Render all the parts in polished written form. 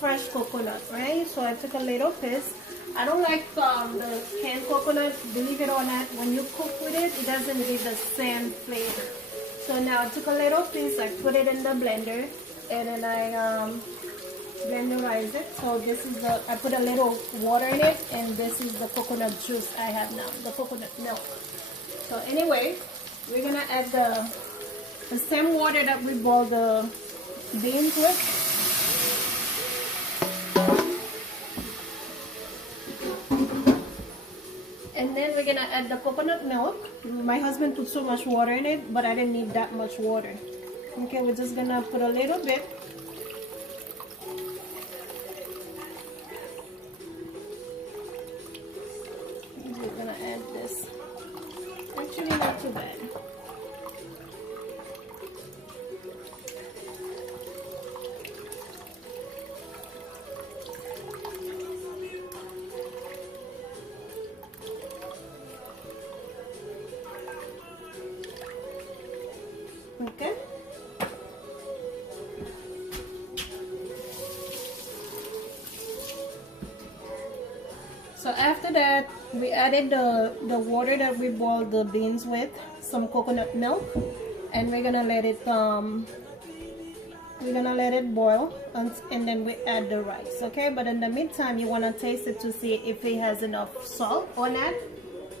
fresh coconut, right? So I took a little piece. I don't like the canned coconut. Believe it or not, when you cook with it, it doesn't give the same flavor. So now I took a little piece, I put it in the blender, and then I blenderize it. So this is the, I put a little water in it, and this is the coconut juice I have now, the coconut milk. So anyway, we're gonna add the same water that we boiled the beans with. And then we're gonna add the coconut milk. My husband put so much water in it, but I didn't need that much water. Okay, we're just gonna put a little bit. We're gonna add this. Actually, not too bad. Okay. So after that, we added the water that we boiled the beans with, some coconut milk, and we're gonna let it boil, and then we add the rice. Okay, but in the meantime, you want to taste it to see if it has enough salt or not,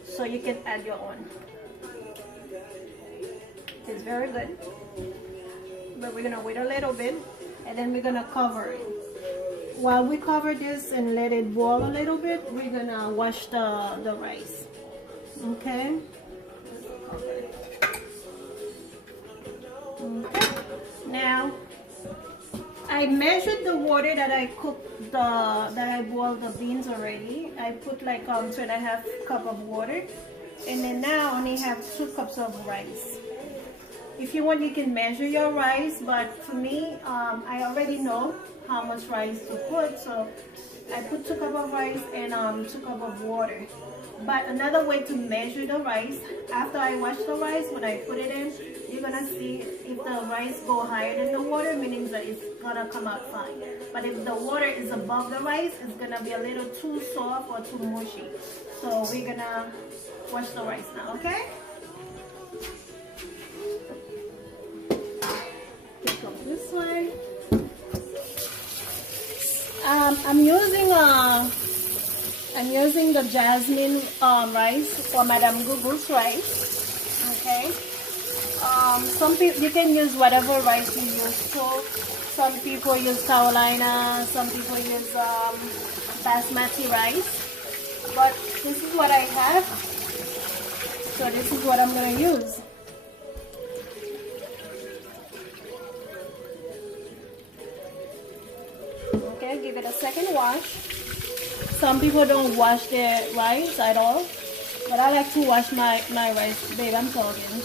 so you can add your own. It's very good, but we're gonna wait a little bit, and then we're gonna cover it. While we cover this and let it boil a little bit, we're gonna wash the rice. Okay. Okay. Now, I measured the water that I cooked that I boiled the beans already. I put like 2.5 cups of water, and then now I only have 2 cups of rice. If you want, you can measure your rice, but for me, I already know how much rice to put, so I put 2 cups of rice and 2 cups of water. But another way to measure the rice, after I wash the rice, when I put it in, you're gonna see if the rice go higher than the water, meaning that it's gonna come out fine. But if the water is above the rice, it's gonna be a little too soft or too mushy. So we're gonna wash the rice now, okay? This way. I'm using the jasmine rice or Madame Google's rice. Okay. Some people, you can use whatever rice you use. So some people use Carolina, some people use basmati rice. But this is what I have. So this is what I'm gonna use. Okay, give it a second wash. Some people don't wash their rice at all, but I like to wash my rice. Babe, I'm talking.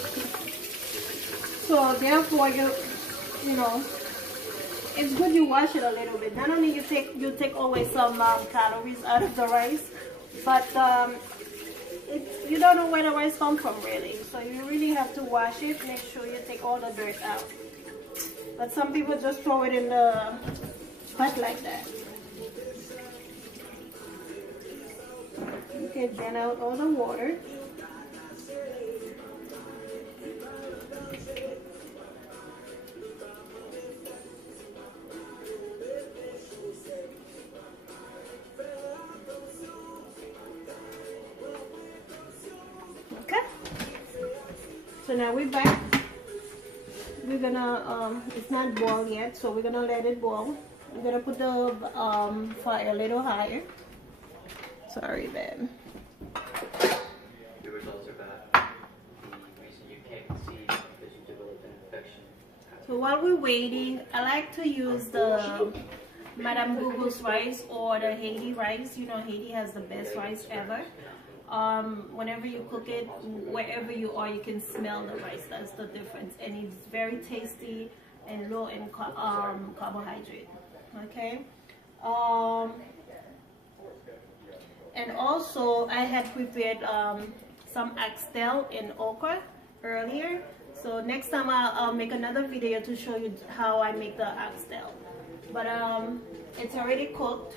So therefore, you know, it's good you wash it a little bit. Not only you take away some calories out of the rice, but you don't know where the rice comes from really. So you really have to wash it. Make sure you take all the dirt out. But some people just throw it in the pot like that. Okay, drain out all the water. Okay. So now we're back. We're gonna it's not boiled yet, so we're gonna let it boil. We're gonna put the fire a little higher. Sorry, babe. The results are bad. The reason you can't conceive is you developed an infection. So while we're waiting, I like to use the Madame Google's rice or the Haiti rice. You know, Haiti has the best rice ever. Whenever you cook it, wherever you are, you can smell the rice. That's the difference, and it's very tasty and low in carbohydrate. Okay. And also I had prepared some oxtail in okra earlier, so next time I'll make another video to show you how I make the oxtail. But It's already cooked.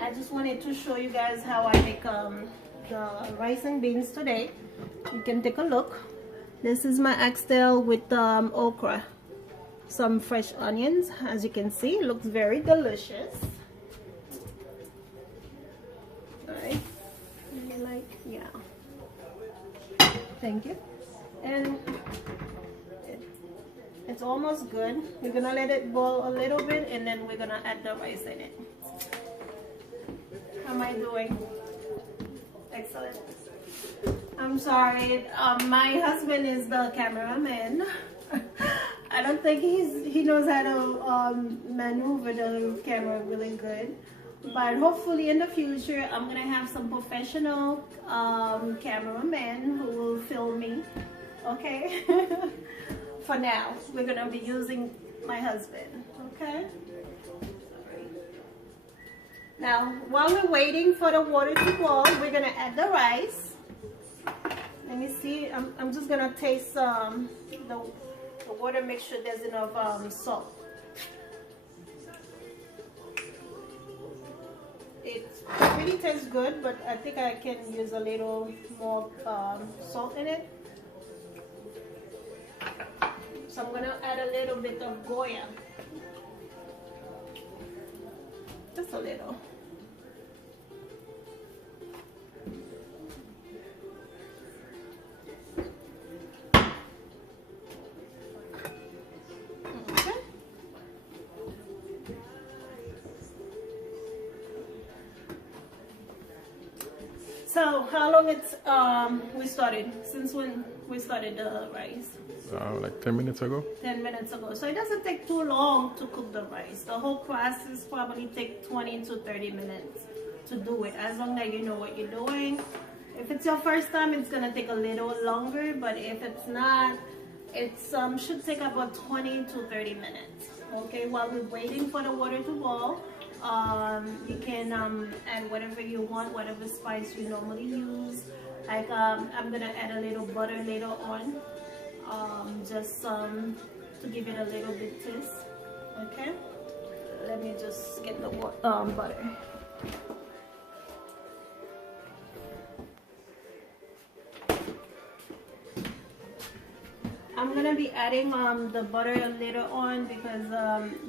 I just wanted to show you guys how I make the rice and beans today. You can take a look. This is my oxtail with okra, some fresh onions. As you can see, it looks very delicious. All right, yeah, thank you. And it's almost good. We're gonna let it boil a little bit, and then we're gonna add the rice in it. How am I doing? Excellent. I'm sorry, my husband is the cameraman. I don't think he knows how to maneuver the camera really good. But hopefully in the future, I'm gonna have some professional cameraman who will film me. Okay. For now, we're gonna be using my husband. Okay. Now, while we're waiting for the water to boil, we're gonna add the rice. Let me see. I'm just gonna taste the water. Make sure there's enough salt. It really tastes good, but I think I can use a little more salt in it. So I'm gonna add a little bit of Goya. Just a little. Okay. So how long it's we started? Since when we started the rice? Like 10 minutes ago. 10 minutes ago. So it doesn't take too long to cook the rice. The whole process probably take 20 to 30 minutes to do it, as long as you know what you're doing. If it's your first time, it's gonna take a little longer, but if it's not, it's should take about 20 to 30 minutes. Okay, while we're waiting for the water to boil, you can add whatever you want, whatever spice you normally use. Like I'm gonna add a little butter later on. Just to give it a little bit taste. Okay, let me just get the butter. I'm gonna be adding the butter later on because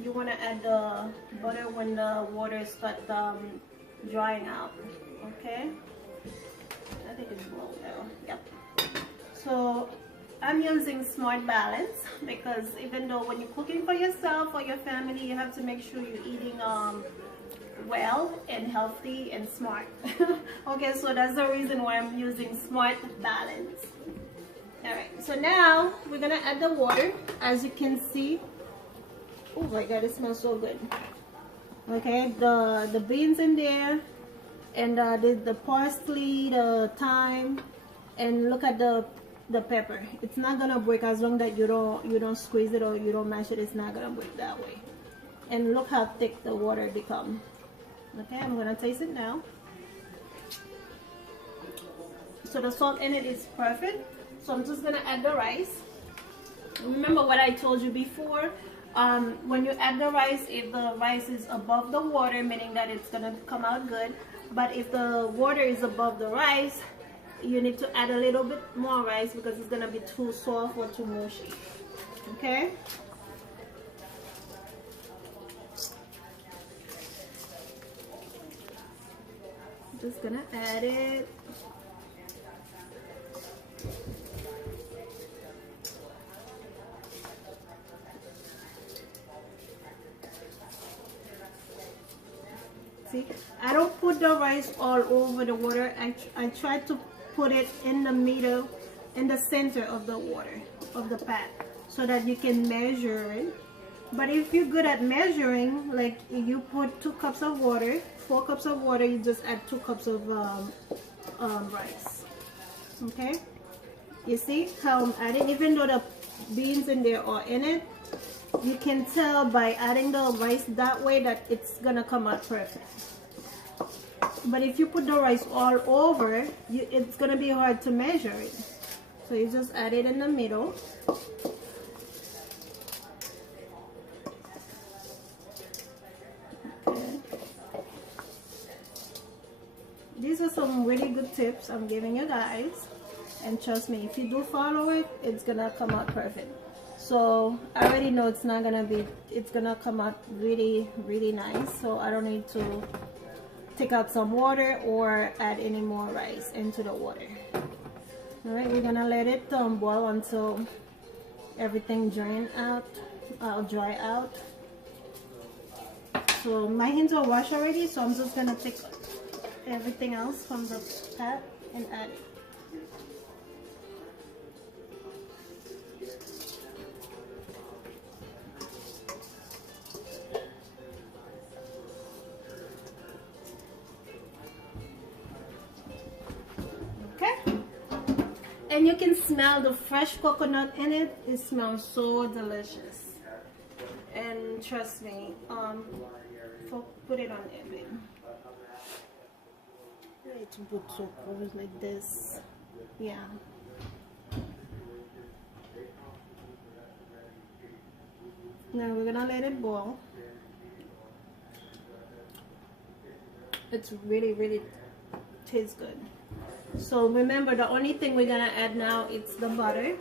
you want to add the butter when the water starts drying out. Okay, I think it's boiled now. Yep. So I'm using Smart Balance because even though when you're cooking for yourself or your family, you have to make sure you're eating well and healthy and smart. Okay, so that's the reason why I'm using Smart Balance. Alright, so now we're gonna add the water. As you can see, oh my god, it smells so good. Okay, the beans in there, and the parsley, the thyme, and look at the pepper. It's not gonna break as long as you don't squeeze it or you don't mash it. It's not gonna break that way. And look how thick the water become. Okay, I'm gonna taste it now. So the salt in it is perfect. So I'm just gonna add the rice. Remember what I told you before. When you add the rice, if the rice is above the water, meaning that it's gonna come out good. But if the water is above the rice, you need to add a little bit more rice because it's gonna be too soft or too mushy. Okay. Just gonna add it. See, I don't put the rice all over the water. I try to put it in the middle, in the center of the water, of the pot, so that you can measure it. But if you're good at measuring, like you put 2 cups of water, 4 cups of water, you just add 2 cups of rice. Okay, you see how I'm adding, even though the beans in there are in it, you can tell by adding the rice that way that it's gonna come out perfect. But if you put the rice all over, it's gonna be hard to measure it. So you just add it in the middle. Okay. these are some really good tips I'm giving you guys, and trust me, if you do follow it, it's gonna come out perfect. So I already know it's gonna come out really, really nice. So I don't need to take out some water or add any more rice into the water. All right, we're gonna let it boil until everything dry out. So my hands are washed already, so I'm just gonna take everything else from the pot and add it. Okay, and you can smell the fresh coconut in it. It smells so delicious, and trust me, put it on there. It's good so cold like this. Yeah. Now we're gonna let it boil. It's really, really tastes good. So remember, the only thing we're gonna add now is the butter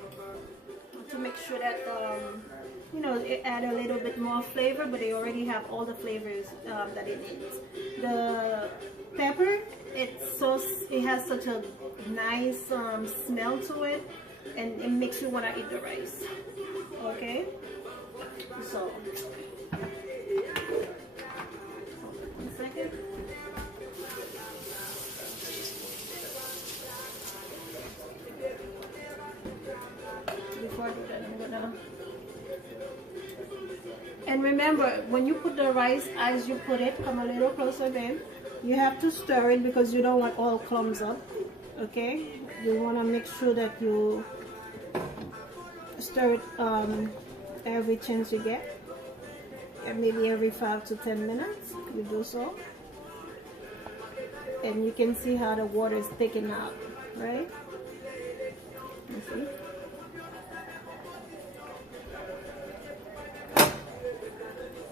to make sure that you know, it add a little bit more flavor, but it already have all the flavors that it needs. The pepper, it has such a nice smell to it, and it makes you want to eat the rice. Okay, so 1 second. Before I do that, I'm gonna. And remember, when you put the rice, as you put it, come a little closer, babe. You have to stir it because you don't want all clumps up. Okay, you want to make sure that you stir it every chance you get, and maybe every 5 to 10 minutes you do so, and you can see how the water is thickening out, right?